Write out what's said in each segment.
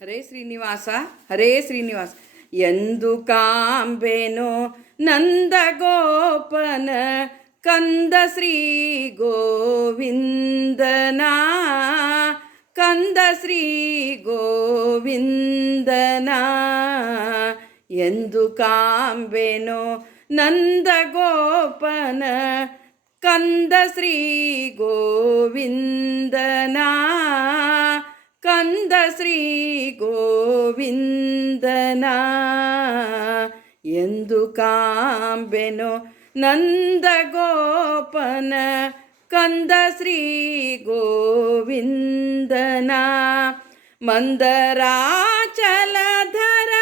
ಹರೇ ಶ್ರೀನಿವಾಸ ಹರೇ ಶ್ರೀನಿವಾಸ ಎಂದು ಕಾಂಬೆನೋ ನಂದ ಗೋಪನ ಕಂದ ಶ್ರೀ ಗೋವಿಂದನ ಕಂದ ಶ್ರೀ ಗೋವಿಂದನ ಎಂದು ಕಾಂಬೆನೋ ನಂದ ಗೋಪನ ಕಂದ ಶ್ರೀ ಗೋವಿಂದನ ಕಂದ ಶ್ರೀ ಗೋವಿಂದನ ಎಂದು ಕಾಂಬೆನೋ ನಂದ ಗೋಪನ ಕಂದ ಶ್ರೀ ಗೋವಿಂದನ ಮಂದರಾಚಲಧರ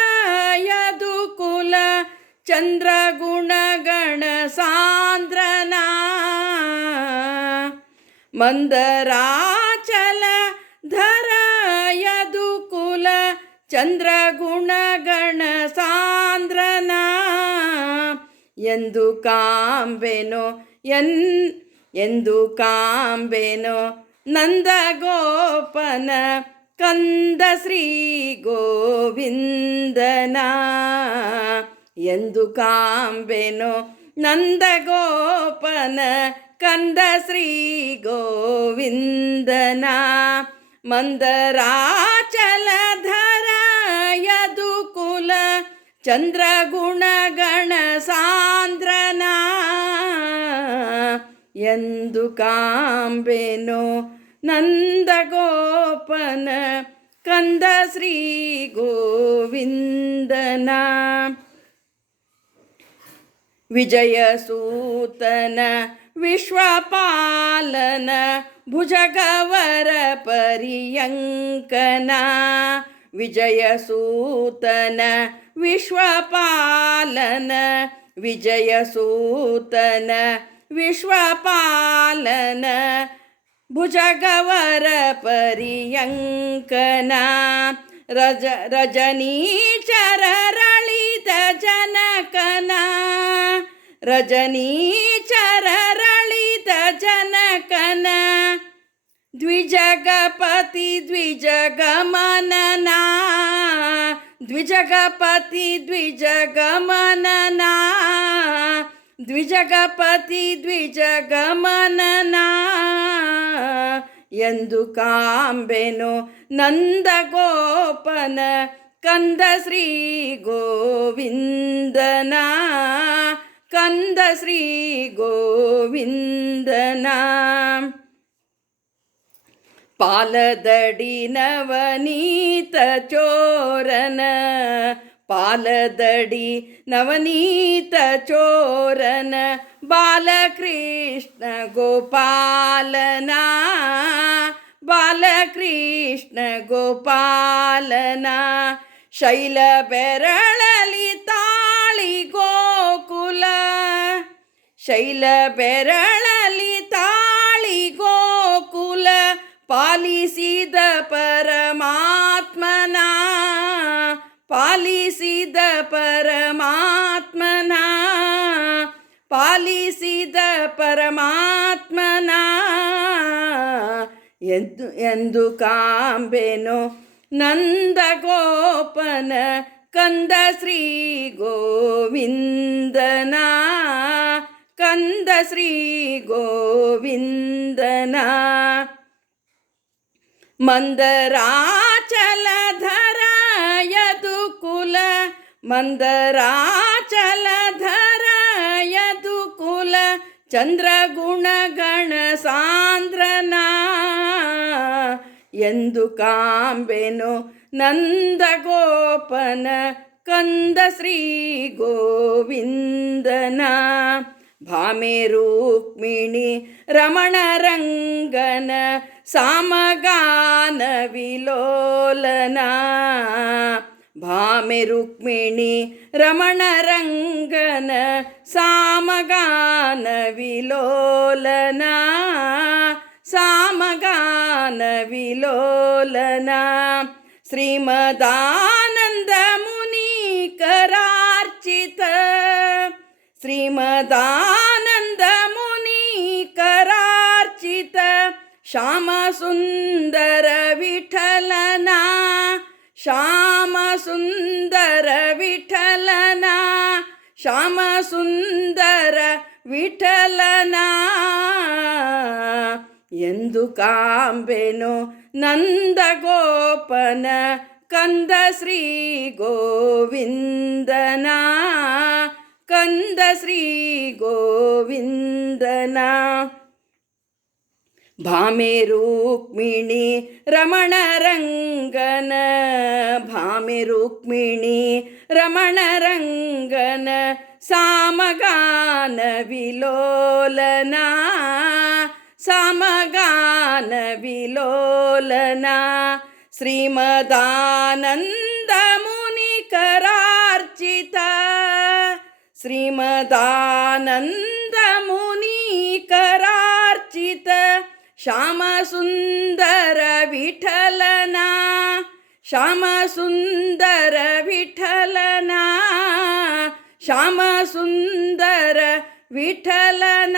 ಯದುಕುಲ ಚಂದ್ರಗುಣಗಣ ಸಾಂದ್ರನ ಮಂದರಾಚಲ ಧರ ಯದುಕುಲ ಚಂದ್ರಗುಣಗಣ ಸಾಂದ್ರನ ಎಂದು ಕಾಂಬೆನೋ ಎಂದು ಕಾಂಬೆನೋ ನಂದ ಗೋಪನ ಕಂದ ಶ್ರೀ ಗೋವಿಂದನ ಎಂದು ಕಾಂಬೆನೋ ನಂದ ಗೋಪನ ಕಂದ ಶ್ರೀ ಗೋವಿಂದನ ಮಂದರಾಚಲಧರ ಯದುಕುಲ ಚಂದ್ರಗುಣಗಣ ಸಾಂದ್ರನ ಎಂದು ಕಾಂಬೆನೋ ನಂದ ಗೋಪನ ಕಂದ ಶ್ರೀ ಗೋವಿಂದನ ವಿಜಯಸೂತನ ವಿಶ್ವಪಾಲನ ಭುಜಗವರ ಪರಿಯಂಕನ ವಿಜಯಸೂತನ ವಿಶ್ವಪಾಲನ ವಿಜಯಸೂತನ ವಿಶ್ವಪಾಲನ ಭುಜಗವರ ಪರಿಯಂಕನ ರಜನೀಚರ ರಳಿತ ಜನಕನ ರಜನೀಚರ ರಳಿತ ಜನಕನ ದ್ವಿಜಗಪತಿ ದ್ವಿಜಗಮನನ ದ್ವಿಜಗಪತಿ ದ್ವಿಜಗಮನನ ದ್ವಿಜಗಪತಿ ದ್ವಿಜಗಮನನ ಎಂದು ಕಾಂಬೆನೋ ನಂದ ಗೋಪನ ಕಂದ ಶ್ರೀ ಗೋವಿಂದನ ಕಂದ ಶ್ರೀ ಗೋವಿಂದನ ಪಾಲದಡಿ ನವನೀತ ಚೋರನ ಪಾಲದಡಿ ನವನೀತ ಚೋರನ ಬಾಲಕೃಷ್ಣ ಗೋಪಾಲನ ಬಾಲಕೃಷ್ಣ ಗೋಪಾಲನ ಶೈಲ ಬೆರಳಲಿ ತಾಳಿ ಗೋಕುಲ ಶೈಲ ಬೆರಳಲಿ ತಾಳಿ ಗೋಕುಲ ಪಾಲಿಸಿದ ಪರಮಾತ್ಮನ ಪಾಲಿಸಿದ ಪರಮಾತ್ಮನ ಪಾಲಿಸಿದ ಪರಮಾತ್ಮನ ಎಂದು ಕಾಂಬೆನೋ ನಂದ ಗೋಪನ ಕಂದ ಶ್ರೀ ಗೋವಿಂದನ ಕಂದ ಶ್ರೀ ಗೋವಿಂದನ ಮಂದರಾಚಲಧರ ಯದುಕುಲ ಮಂದರಾಚಲಧರ ಯದುಕುಲ ಚಂದ್ರಗುಣಗಣ ಸಾಂದ್ರನ ಎಂದು ಕಾಂಬೆನೋ ನಂದ ಗೋಪನ ಕಂದ ಶ್ರೀ ಗೋವಿಂದನ ಭಾಮೆ ರುಕ್ಮಿಣಿ ರಮಣ ರಂಗನ ಸಾಮಗಾನ ವಿಲೋಲನ ಭಾಮೆ ರುಕ್ಮಿಣಿ ರಮಣ ರಂಗನ ಸಾಮಗಾನ ವಿಲೋಲನ ಸಾಮಗಾನ ವಿಲೋಲನ ಶ್ರೀಮದಾನಂದ ಮುನಿಕರಾರ್ಚಿತ ಶ್ರೀಮದಾನಂದ ಮುನಿಕರಾರ್ಚಿತ ಶ್ಯಾಮ ಸುಂದರ ವಿಠಲನ ಶ್ಯಾಮ ಸುಂದರ ವಿಠಲನ ಶ್ಯಾಮ ಸುಂದರ ವಿಠಲನ ಎಂದು ಕಾಂಬೆನು ನಂದ ಗೋಪನ ಕಂದ ಶ್ರೀ ಗೋವಿಂದನ ಕಂದ ಶ್ರೀ ಗೋವಿಂದನ ಭಾಮೆ ರುಕ್ಮಿಣಿ ರಮಣ ರಂಗನ ಭಾಮೆ ರುಕ್ಮಿಣಿ ರಮಣ ರಂಗನ ಸಾಮಗಾನ ವಿಲೋಲನ ಸಾಮಗಾನ ವಿಲೋಲನ ಶ್ರೀಮದಾನಂದ ಮುನಿಕರಾರ್ಚಿತ ಶ್ರೀಮದಾನಂದ ಮುನಿಕರಾರ್ಚಿತ ಶ್ಯಾಮ ಸುಂದರ ವಿಠಲನ ಶ್ಯಾಮ ಸುಂದರ ವಿಠಲನ ಶ್ಯಾಮ ಸುಂದರ ವಿಠಲನ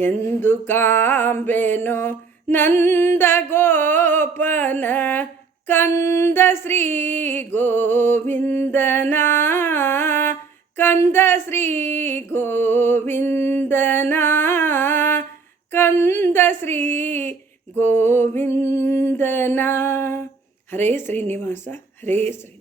ಎಂದು ಕಾಂಬೆನು ನಂದ ಗೋಪನ ಕಂದ ಶ್ರೀ ಗೋವಿಂದನ ಕಂದ ಶ್ರೀ ಗೋವಿಂದನ ಕಂದ ಶ್ರೀ ಗೋವಿಂದನ. ಹರೇ ಶ್ರೀನಿವಾಸ ಹರೇ ಶ್ರೀ